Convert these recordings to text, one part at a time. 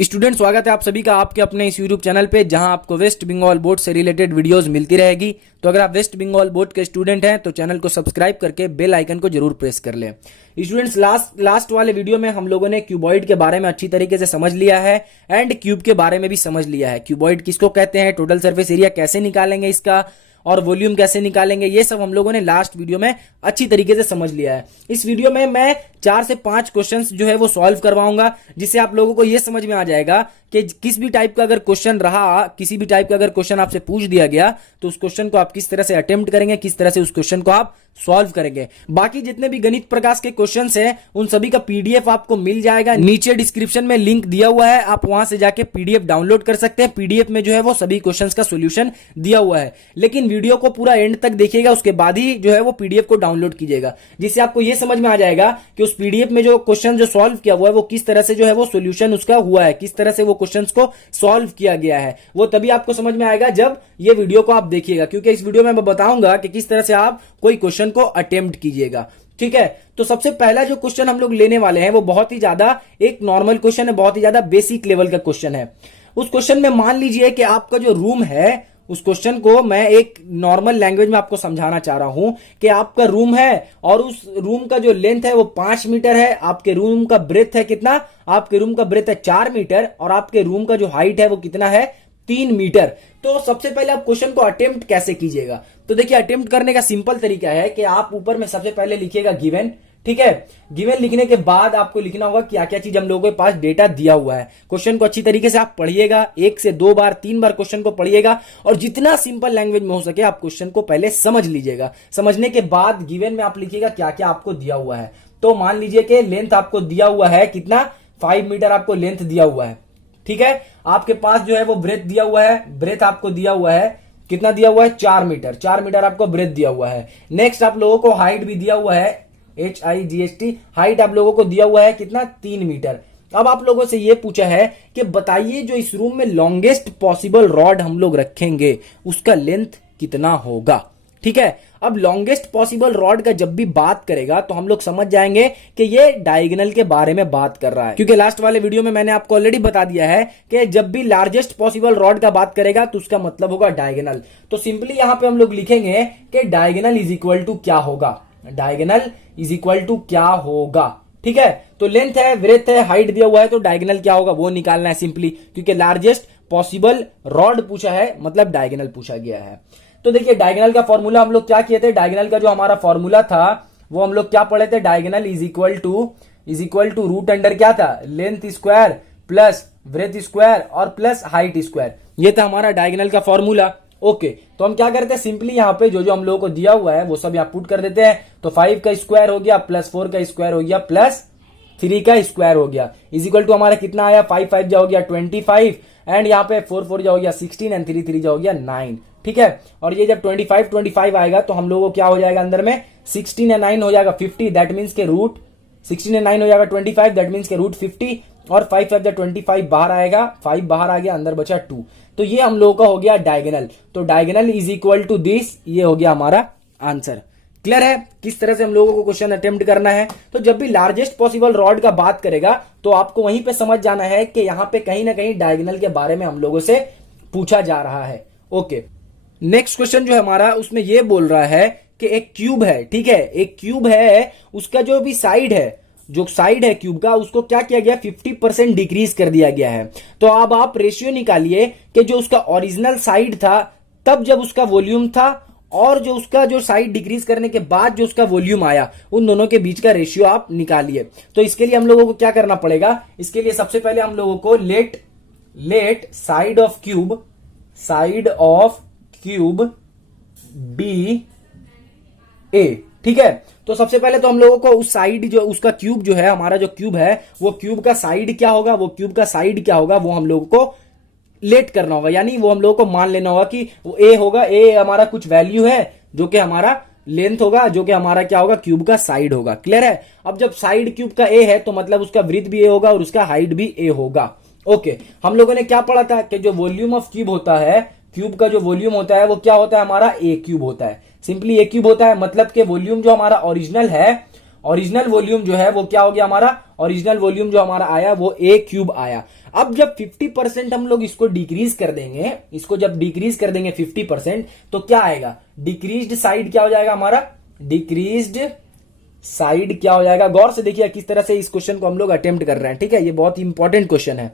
Student, स्वागत है आप सभी का आपके अपने इस यूट्यूब चैनल पे, जहां आपको वेस्ट बंगाल बोर्ड से रिलेटेड वीडियोस मिलती रहेगी। तो अगर आप वेस्ट बंगाल बोर्ड के स्टूडेंट हैं तो चैनल को सब्सक्राइब करके बेल आइकन को जरूर प्रेस कर लें। स्टूडेंट्स, लास्ट वाले वीडियो में हम लोगों ने क्यूबॉइड के बारे में अच्छी तरीके से समझ लिया है एंड क्यूब के बारे में भी समझ लिया है। क्यूबॉइड किसको कहते हैं, टोटल सर्फेस एरिया कैसे निकालेंगे इसका, और वॉल्यूम कैसे निकालेंगे, ये सब हम लोगों ने लास्ट वीडियो में अच्छी तरीके से समझ लिया है। इस वीडियो में मैं 4 से 5 क्वेश्चंस जो है वो सॉल्व करवाऊंगा, जिससे आप लोगों को ये समझ में आ जाएगा कि किस भी टाइप का अगर क्वेश्चन रहा, किसी भी टाइप का अगर क्वेश्चन आपसे पूछ दिया गया तो उस क्वेश्चन को आप किस तरह से अटेम्प्ट करेंगे, किस तरह से उस क्वेश्चन को आप सॉल्व करेंगे। बाकी जितने भी गणित प्रकाश के क्वेश्चंस हैं उन सभी का पीडीएफ आपको मिल जाएगा। नीचे डिस्क्रिप्शन में लिंक दिया हुआ है, आप वहां से जाके पीडीएफ डाउनलोड कर सकते हैं। पीडीएफ में जो है वो सभी क्वेश्चंस का सॉल्यूशन दिया हुआ है, लेकिन वीडियो को पूरा एंड तक देखिएगा, उसके बाद ही जो है वो पीडीएफ को डाउनलोड कीजिएगा, जिससे आपको ये समझ में आ जाएगा कि उस पीडीएफ में जो क्वेश्चन जो सॉल्व किया हुआ है वो किस तरह से जो है वो सॉल्यूशन उसका हुआ है, किस तरह से वो क्वेश्चंस को सॉल्व किया गया है। वो तभी आपको समझ में आएगा जब ये वीडियो को आप देखिएगा, क्योंकि इस वीडियो में मैं बताऊंगा कि किस तरह से आप कोई क्वेश्चन को अटेम्प्ट कीजिएगा। ठीक है, तो सबसे पहला जो क्वेश्चन हम लोग लेने वाले हैं वो बहुत ही ज्यादा एक नॉर्मल क्वेश्चन है, बहुत ही ज्यादा बेसिक लेवल का क्वेश्चन है। उस क्वेश्चन में मान लीजिए कि आपका जो रूम है, उस क्वेश्चन को मैं एक नॉर्मल लैंग्वेज में आपको समझाना चाह रहा हूं कि आपका रूम है और उस रूम का जो लेंथ है वो 5 मीटर है। आपके रूम का ब्रेथ है कितना, आपके रूम का ब्रेथ है 4 मीटर और आपके रूम का जो हाइट है वो कितना है, 3 मीटर। तो सबसे पहले आप क्वेश्चन को अटेम्प्ट कैसे कीजिएगा, तो देखिए अटेम्प्ट करने का सिंपल तरीका है कि आप ऊपर में सबसे पहले लिखिएगा गिवन। ठीक है, गिवन लिखने के बाद आपको लिखना होगा क्या क्या चीज हम लोगों के पास डेटा दिया हुआ है। क्वेश्चन को अच्छी तरीके से आप पढ़िएगा, 1 से 2 बार 3 बार क्वेश्चन को पढ़िएगा और जितना सिंपल लैंग्वेज में हो सके आप क्वेश्चन को पहले समझ लीजिएगा। समझने के बाद गिवन में आप लिखिएगा क्या क्या आपको दिया हुआ है। तो मान लीजिए कि लेंथ आपको दिया हुआ है कितना, 5 मीटर आपको लेंथ दिया हुआ है। ठीक है, आपके पास जो है वो ब्रेथ दिया हुआ है, ब्रेथ आपको दिया हुआ है कितना, दिया हुआ है 4 मीटर, 4 मीटर आपको ब्रेथ दिया हुआ है। नेक्स्ट आप लोगों को हाइट भी दिया हुआ है, HIGHT, हाइट आप लोगों को दिया हुआ है कितना, 3 मीटर। अब आप लोगों से ये पूछा है कि बताइए जो इस रूम में लॉन्गेस्ट पॉसिबल रॉड हम लोग रखेंगे उसका लेंथ कितना होगा। ठीक है, अब लॉन्गेस्ट पॉसिबल रॉड का जब भी बात करेगा तो हम लोग समझ जाएंगे कि ये डायगोनल के बारे में बात कर रहा है, क्योंकि लास्ट वाले वीडियो में मैंने आपको ऑलरेडी बता दिया है कि जब भी लार्जेस्ट पॉसिबल रॉड का बात करेगा तो उसका मतलब होगा डायगोनल। तो सिंपली यहां पे हम लोग लिखेंगे कि डायगोनल इज इक्वल टू क्या होगा, डायगोनल इज इक्वल टू क्या होगा। ठीक है, तो लेंथ है, ब्रेथ है, हाइट दिया हुआ है, तो डायगोनल क्या होगा वो निकालना है सिंपली, क्योंकि लार्जेस्ट पॉसिबल रॉड पूछा है मतलब डायगोनल पूछा गया है। तो देखिए डायगोनल का फॉर्मूला हम लोग क्या किए थे, डायगोनल का जो हमारा फॉर्मूला था वो हम लोग क्या पढ़े थे, diagonal is equal to root under क्या था, length square plus breadth square और प्लस हाइट स्क्वायर। ये था हमारा डायगोनल का फॉर्मूला। ओके, तो हम क्या करते हैं, सिंपली यहाँ पे जो जो हम लोगों को दिया हुआ है वो सब यहाँ पुट कर देते हैं। तो 5 का स्क्वायर हो गया प्लस 4 का स्क्वायर हो गया प्लस 3 का स्क्वायर हो गया, इज इक्वल टू हमारा कितना आया, 5 5 जा हो गया 25 एंड यहाँ पे 4 4 जा हो गया 16 एंड 3 3 जा हो गया 9। ठीक है, और ये जब 25 आएगा तो हम लोगों को क्या हो जाएगा, अंदर में 16 या 9 हो जाएगा 50, दैट मीन्स के रूट 16 या 9 हो जाएगा 25, दैट मीन्स के रूट 50 और 5 5 25 बाहर आएगा, 5 बाहर आ गया, अंदर बचा 2। तो ये हम लोगों का हो गया डायगोनल। तो diagonal is equal to this, ये हो गया हमारा आंसर। क्लियर है किस तरह से हम लोगों को क्वेश्चन अटेम्प्ट करना है। तो जब भी लार्जेस्ट पॉसिबल रॉड का बात करेगा तो आपको वहीं पे समझ जाना है कि यहां पे कहीं ना कहीं डायगोनल के बारे में हम लोगों से पूछा जा रहा है। ओके, नेक्स्ट क्वेश्चन जो है हमारा उसमें ये बोल रहा है कि एक क्यूब है। ठीक है, एक क्यूब है, उसका जो भी साइड है, जो साइड है क्यूब का, उसको क्या किया गया, 50% डिक्रीज कर दिया गया है। तो अब आप रेशियो निकालिए कि जो उसका ओरिजिनल साइड था तब जब उसका वॉल्यूम था और जो उसका जो साइड डिक्रीज करने के बाद जो उसका वॉल्यूम आया, उन दोनों के बीच का रेशियो आप निकालिए। तो इसके लिए हम लोगों को क्या करना पड़ेगा, इसके लिए सबसे पहले हम लोगों को left side of cube b a. ठीक है, तो सबसे पहले तो हम लोगों को उस साइड जो उसका क्यूब जो है, हमारा जो क्यूब है वो क्यूब का साइड क्या होगा, वो क्यूब का साइड क्या होगा वो हम लोगों को लेट करना होगा, यानी वो हम लोगों को मान लेना होगा कि वो ए होगा, ए हमारा कुछ वैल्यू है जो कि हमारा लेंथ होगा, जो कि हमारा क्या होगा, क्यूब का साइड होगा। क्लियर है, अब जब साइड क्यूब का ए है तो मतलब उसका ब्रेथ भी ए होगा और उसका हाइट भी ए होगा। ओके, हम लोगों ने क्या पढ़ा था कि जो वॉल्यूम ऑफ क्यूब होता है, क्यूब का जो वॉल्यूम होता है वो क्या होता है, हमारा ए क्यूब होता है। सिंपली ए क्यूब होता है, मतलब कि वॉल्यूम जो हमारा ओरिजिनल है ओरिजिनल वॉल्यूम जो है वो क्या हो गया हमारा, ओरिजिनल वॉल्यूम जो हमारा आया वो a क्यूब आया। अब जब 50% हम लोग इसको डिक्रीज कर देंगे, इसको जब डिक्रीज कर देंगे 50% तो क्या आएगा, डिक्रीज्ड साइड क्या हो जाएगा हमारा, डिक्रीज्ड साइड क्या हो जाएगा। गौर से देखिए किस तरह से इस क्वेश्चन को हम लोग अटेम्प्ट कर रहे हैं, ठीक है, ये बहुत इंपॉर्टेंट क्वेश्चन है।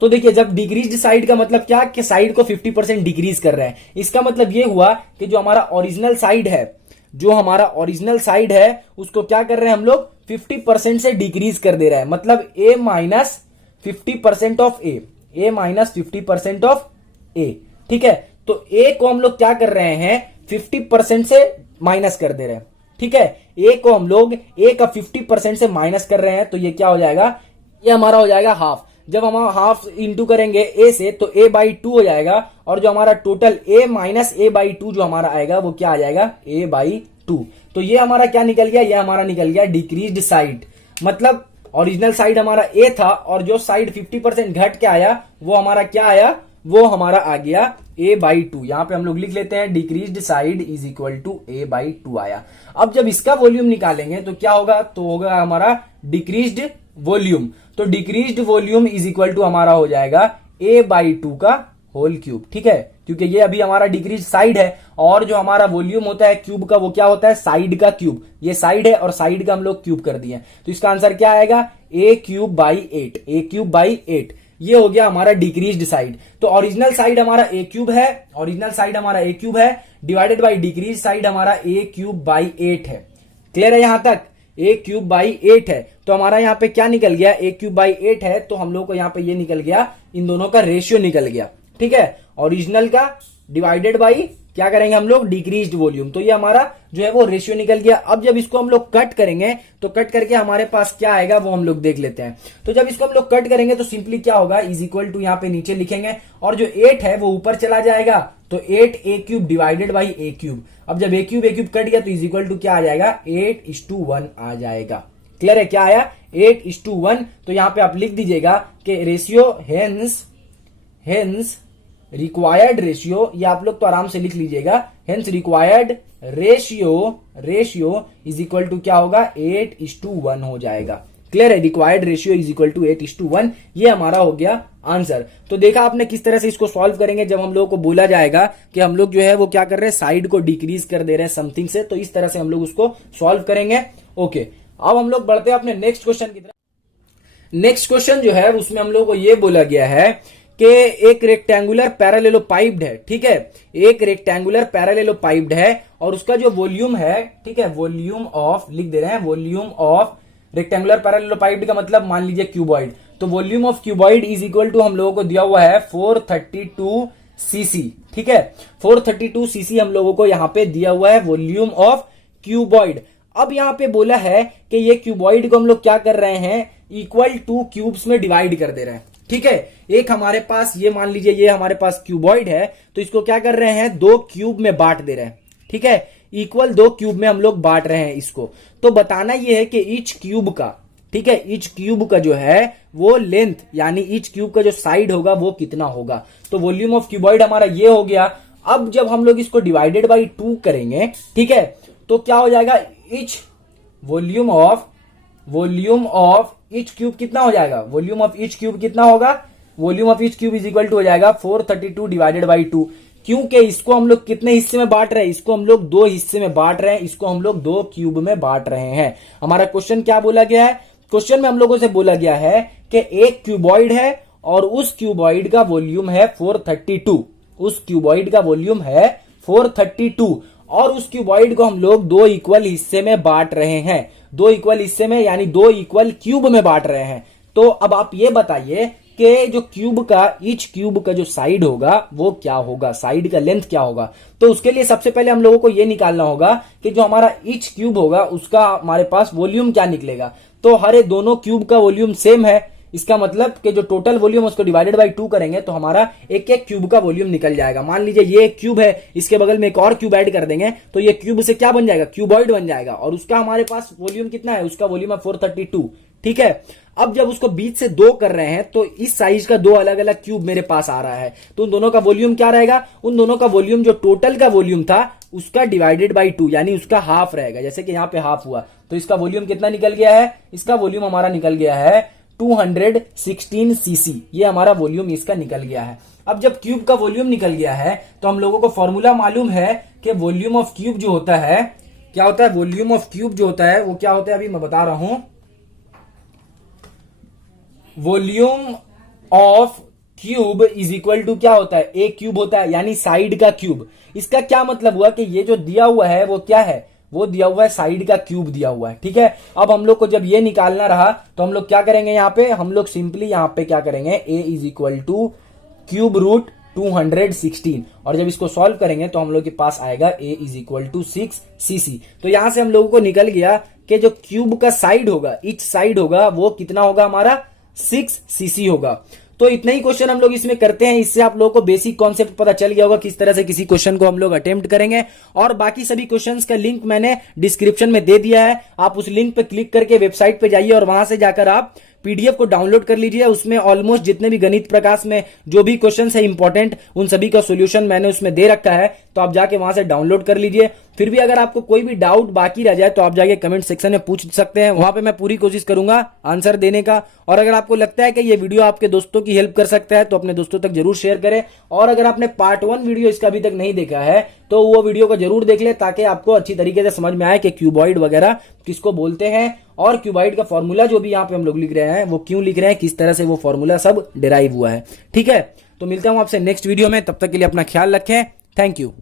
तो देखिए जब डिक्रीज्ड साइड का मतलब क्या, कि साइड को 50% डिक्रीज कर रहे हैं, इसका मतलब ये हुआ कि जो हमारा ओरिजिनल साइड है, जो हमारा ओरिजिनल साइड है उसको क्या कर रहे हैं हम लोग 50% से डिक्रीज कर दे रहे हैं, मतलब a minus 50% of a, a minus 50% of a, ठीक है। तो a को हम लोग क्या कर रहे हैं 50% से माइनस कर दे रहे हैं, ठीक है। a को हम लोग a का 50% से माइनस कर रहे हैं, तो ये क्या हो जाएगा, ये हमारा हो जाएगा हाफ। जब हम हाफ इंटू करेंगे a से तो a बाई 2 हो जाएगा, और जो हमारा total a minus a by 2 जो हमारा आएगा वो क्या आ जाएगा, a बाई 2। तो ये हमारा क्या निकल गया, ये हमारा निकल गया डिक्रीज्ड साइड, मतलब ओरिजिनल साइड हमारा a था और जो साइड 50% घट के आया वो हमारा क्या आया, वो हमारा आ गया a बाई 2। यहां पे हम लोग लिख लेते हैं decreased side is equal to a by 2 आया। अब जब इसका वॉल्यूम निकालेंगे तो क्या होगा, तो होगा हमारा डिक्रीज्ड वॉल्यूम। तो decreased volume is equal to हमारा हो जाएगा a बाई 2 का होल क्यूब, ठीक है, क्योंकि ये अभी हमारा डिक्रीज साइड है और जो हमारा वॉल्यूम होता है क्यूब का वो क्या होता है, साइड का क्यूब। ये साइड है और साइड का हम लोग क्यूब कर दिए, तो इसका आंसर क्या आएगा, a cube by 8, a cube by 8। ये हो गया हमारा डिक्रीज्ड साइड। तो ओरिजिनल साइड हमारा a क्यूब है, ओरिजिनल साइड हमारा a क्यूब है, डिवाइडेड बाई डिक्रीज साइड हमारा a क्यूब बाई 8 है। क्लियर है यहां तक, a क्यूब बाई 8 है। तो हमारा यहाँ पे क्या निकल गया, a क्यूब बाई 8 है, तो हम लोग को यहाँ पे ये निकल गया, इन दोनों का रेशियो निकल गया, ठीक है, ओरिजिनल का डिवाइडेड बाई क्या करेंगे हम लोग, डिक्रीज्ड वॉल्यूम। तो ये हमारा जो है वो रेशियो निकल गया। अब जब इसको हम लोग कट करेंगे तो कट करके हमारे पास क्या आएगा वो हम लोग देख लेते हैं। तो जब इसको हम लोग कट करेंगे तो सिंपली क्या होगा, इज इक्वल टू यहाँ पे नीचे लिखेंगे और जो 8 है वो ऊपर चला जाएगा, तो 8 a cube divided by a cube. अब जब a क्यूब कट गया तो इज इक्वल टू क्या आ जाएगा, 8:1 आ जाएगा। क्लियर है, क्या आया, 8:1। तो यहाँ पे आप लिख दीजिएगा कि रेशियो हेंस रिक्वायर्ड रेशियो, ये आप लोग तो आराम से लिख लीजिएगा, hence required ratio is equal to क्या होगा, 8:1 हो जाएगा। क्लियर है, required ratio is equal to 8:1, ये हमारा हो गया आंसर। तो देखा आपने किस तरह से इसको सॉल्व करेंगे, जब हम लोगों को बोला जाएगा कि हम लोग जो है वो क्या कर रहे हैं, साइड को डिक्रीज कर दे रहे हैं समथिंग से, तो इस तरह से हम लोग उसको सॉल्व करेंगे। ओके, अब हम लोग बढ़ते हैं अपने नेक्स्ट क्वेश्चन की तरफ। नेक्स्ट क्वेश्चन जो है उसमें हम लोग को ये बोला गया है कि एक रेक्टेंगुलर पैरेलेलोपाइप्ड है, ठीक है, एक रेक्टेंगुलर पैरेलेलोपाइप्ड है और उसका जो वॉल्यूम है, ठीक है, वॉल्यूम ऑफ लिख दे रहे हैं, वॉल्यूम ऑफ रेक्टेंगुलर पैरेलेलोपाइप्ड का मतलब मान लीजिए क्यूबॉइड, तो volume of cuboid is equal to हम लोगों को दिया हुआ है 432 सीसी, ठीक है, 432 सीसी हम लोगों को यहाँ पे दिया हुआ है वॉल्यूम ऑफ क्यूबॉइड। अब यहाँ पे बोला है कि ये क्यूबॉइड को हम लोग क्या कर रहे हैं, इक्वल टू क्यूब्स में डिवाइड कर दे रहे हैं, ठीक है। एक हमारे पास ये मान लीजिए ये हमारे पास क्यूबॉइड है, तो इसको क्या कर रहे हैं, 2 क्यूब में बांट दे रहे हैं, ठीक है, इक्वल 2 क्यूब में हम लोग बांट रहे हैं इसको। तो बताना ये है कि ईच क्यूब का, ठीक है, ईच क्यूब का जो है वो लेंथ, यानी ईच क्यूब का जो साइड होगा वो कितना होगा। तो वॉल्यूम ऑफ क्यूबॉइड हमारा ये हो गया। अब जब हम लोग इसको डिवाइडेड बाई 2 करेंगे, ठीक है, तो क्या हो जाएगा, each volume of each cube कितना हो जाएगा, वॉल्यूम ऑफ ईच क्यूब कितना होगा, volume of each cube is equal to हो जाएगा 432 डिवाइडेड बाई 2। क्योंकि इसको हम लोग कितने हिस्से में बांट रहे हैं, इसको हम लोग 2 हिस्से में बांट रहे हैं, इसको हम लोग 2 क्यूब में बांट रहे हैं। हमारा क्वेश्चन क्या बोला गया है, क्वेश्चन में हम लोगों से बोला गया है कि एक क्यूबॉइड है और उस क्यूबॉइड का वॉल्यूम है 432, उस क्यूबॉइड का वॉल्यूम है 432 और उस क्यूबॉइड को हम लोग 2 इक्वल हिस्से में बांट रहे हैं, 2 इक्वल हिस्से में यानी 2 इक्वल क्यूब में बांट रहे हैं। तो अब आप ये बताइए कि जो क्यूब का, ईच क्यूब का जो साइड होगा वो क्या होगा, साइड का लेंथ क्या होगा। तो उसके लिए सबसे पहले हम लोगों को ये निकालना होगा कि जो हमारा ईच क्यूब होगा उसका हमारे पास वॉल्यूम क्या निकलेगा। तो हरे दोनों क्यूब का वॉल्यूम सेम है, इसका मतलब कि जो टोटल वॉल्यूम उसको डिवाइडेड बाई 2 करेंगे तो हमारा एक एक क्यूब का वॉल्यूम निकल जाएगा। मान लीजिए ये एक क्यूब है, इसके बगल में एक और क्यूब ऐड कर देंगे तो ये क्यूब से क्या बन जाएगा, क्यूबॉइड बन जाएगा, और उसका हमारे पास वॉल्यूम कितना है, उसका वॉल्यूम है 432। ठीक है, अब जब उसको बीच से 2 कर रहे हैं तो इस साइज का 2 अलग अलग क्यूब मेरे पास आ रहा है, तो उन दोनों का वॉल्यूम क्या रहेगा, उन दोनों का वॉल्यूम जो टोटल का वॉल्यूम था उसका डिवाइडेड बाई 2, यानी उसका हाफ रहेगा। जैसे कि यहां पे हाफ हुआ तो इसका वॉल्यूम कितना निकल गया है, इसका वॉल्यूम हमारा निकल गया है 216 सीसी, ये हमारा वॉल्यूम इसका निकल गया है। अब जब क्यूब का वॉल्यूम निकल गया है तो हम लोगों को फॉर्मूला मालूम है कि वॉल्यूम ऑफ क्यूब जो होता है क्या होता है, वॉल्यूम ऑफ क्यूब जो होता है वो क्या होता है, अभी मैं बता रहा हूं। Volume of cube is equal to क्या होता है, ए क्यूब होता है, यानी साइड का क्यूब। इसका क्या मतलब हुआ कि ये जो दिया हुआ है वो क्या है, वो दिया हुआ है साइड का क्यूब दिया हुआ है। ठीक है, अब हम लोग को जब ये निकालना रहा तो हम लोग क्या करेंगे, यहां पे हम लोग सिंपली यहां पे क्या करेंगे, a is equal to cube root 216, और जब इसको सॉल्व करेंगे तो हम लोग के पास आएगा ए इज इक्वल टू 6 सीसी। तो यहां से हम लोगों को निकल गया कि जो क्यूब का साइड होगा, ईच साइड होगा, वो कितना होगा हमारा 6 सीसी होगा। तो इतना ही क्वेश्चन हम लोग इसमें करते हैं। इससे आप लोगों को बेसिक कॉन्सेप्ट पता चल गया होगा किस तरह से किसी क्वेश्चन को हम लोग अटेम्प्ट करेंगे, और बाकी सभी क्वेश्चंस का लिंक मैंने डिस्क्रिप्शन में दे दिया है। आप उस लिंक पे क्लिक करके वेबसाइट पे जाइए और वहां से जाकर आप पीडीएफ को डाउनलोड कर लीजिए। उसमें ऑलमोस्ट जितने भी गणित प्रकाश में जो भी क्वेश्चन है इंपॉर्टेंट, उन सभी का सोल्यूशन मैंने उसमें दे रखा है, तो आप जाके वहां से डाउनलोड कर लीजिए। फिर भी अगर आपको कोई भी डाउट बाकी रह जाए तो आप जाके कमेंट सेक्शन में पूछ सकते हैं, वहां पे मैं पूरी कोशिश करूंगा आंसर देने का। और अगर आपको लगता है कि ये वीडियो आपके दोस्तों की हेल्प कर सकता है तो अपने दोस्तों तक जरूर शेयर करें। और अगर आपने पार्ट 1 वीडियो इसका अभी तक नहीं देखा है तो वो वीडियो को जरूर देख ले, ताकि आपको अच्छी तरीके से समझ में आए कि क्यूबॉइड वगैरह किसको बोलते हैं, और क्यूबॉइड का फॉर्मूला जो भी यहाँ पे हम लोग लिख रहे हैं वो क्यों लिख रहे हैं, किस तरह से वो फॉर्मूला सब डिराइव हुआ है। ठीक है, तो मिलता हूं आपसे नेक्स्ट वीडियो में, तब तक के लिए अपना ख्याल रखें। Thank you.